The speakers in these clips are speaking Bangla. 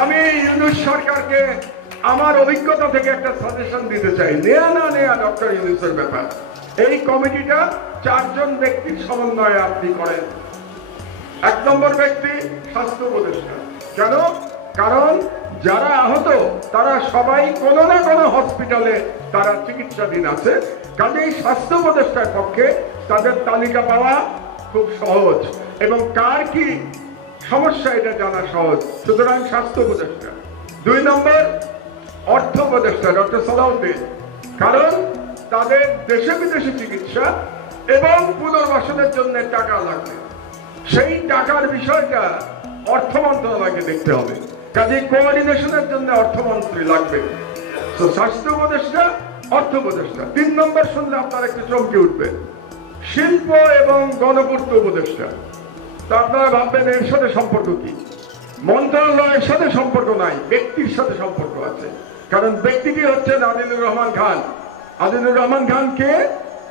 আমি ইউনূস সরকারকে আমার অভিজ্ঞতা থেকে একটা সাজেশন দিতে চাই। নেয়া না নেয়া ডক্টর ইউনূসের ব্যাপার। এই কমিটিটা 4 জন ব্যক্তির সমন্বয়ে আপনি করেন। 1 নম্বর ব্যক্তি স্বাস্থ্য উপদেষ্টা। কেন? কারণ যারা আহত তারা সবাই কোনো না কোনো হসপিটালে তারা চিকিৎসাধীন আছে। কাজেই স্বাস্থ্য উপদেষ্টার পক্ষে তাদের তালিকা পাওয়া খুব সহজ এবং কার কি সমস্যা এটা জানা সহজ। সুতরাং স্বাস্থ্য উপদেষ্টা। 2 নম্বর অর্থ উপদেষ্টা ডক্টর সালাউদ্দিন। কারণ তাদের দেশে বিদেশে চিকিৎসা এবং পুনর্বাসনের জন্য টাকা লাগবে। সেই টাকার বিষয়টা অর্থ মন্ত্রণালয়কে দেখতে হবে। কাজে কোঅর্ডিনেশনের জন্য অর্থমন্ত্রী লাগবে। তো স্বাস্থ্য উপদেষ্টা, অর্থ উপদেষ্টা। 3 নম্বর শুনলে আপনার একটু চমকে উঠবে, শিল্প এবং গণপূর্ত উপদেষ্টা। তা আপনারা ভাববেন এর সাথে সম্পর্ক কি? মন্ত্রণালয়ের সাথে সম্পর্ক নাই, ব্যক্তির সাথে সম্পর্ক আছে। কারণ ব্যক্তিটি হচ্ছেন আদিলুর রহমান খান। আদিলুর রহমান খান কে?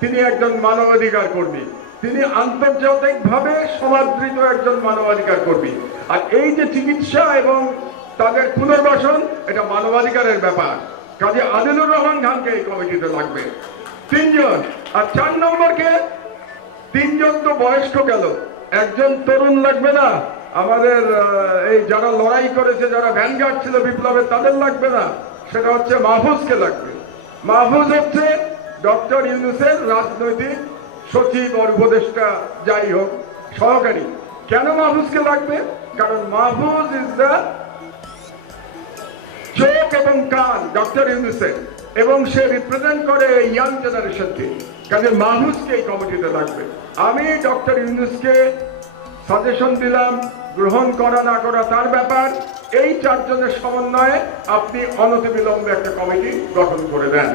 তিনি একজন মানবাধিকার কর্মী। তিনি আন্তর্জাতিকভাবে সমাদৃত একজন মানবাধিকার কর্মী। আর এই যে চিকিৎসা এবং তাদের পুনর্বাসন, এটা মানবাধিকারের ব্যাপার। কাজে আদিলুর রহমান খানকে এই কমিটিতে লাগবে। 3 জন। আর 4 নম্বরকে 3 জন তো বয়স্ক গেল, একজন তরুণ লাগবে না? আমাদের এই যারা লড়াই করেছে, যারা ভ্যানগার্ড ছিল বিপ্লবের, তাদের লাগবে না? সেটা হচ্ছে মাহফুজকে লাগবে। মাহফুজ হচ্ছে ডক্টর ইউনূসের রাজনৈতিক সচিব আর উপদেষ্টা, যাই হোক সহকারী। কেন মাহফুজকে লাগবে? কারণ মাহফুজ ইজ দ্য চোখ এবং কান ডক্টর ইউনূসের, এবং সে রিপ্রেজেন্ট করে ইয়াং জেনারেশনকে। কাজে মাহফুজকে এই কমিটিতে লাগবে। আমি ডক্টর ইউনূসকে সাজেশন দিলাম, গ্রহণ করা না করা তার ব্যাপার। এই 4 জনের সমন্বয়ে আপনি অনতিবিলম্বে একটা কমিটি গঠন করে দেন।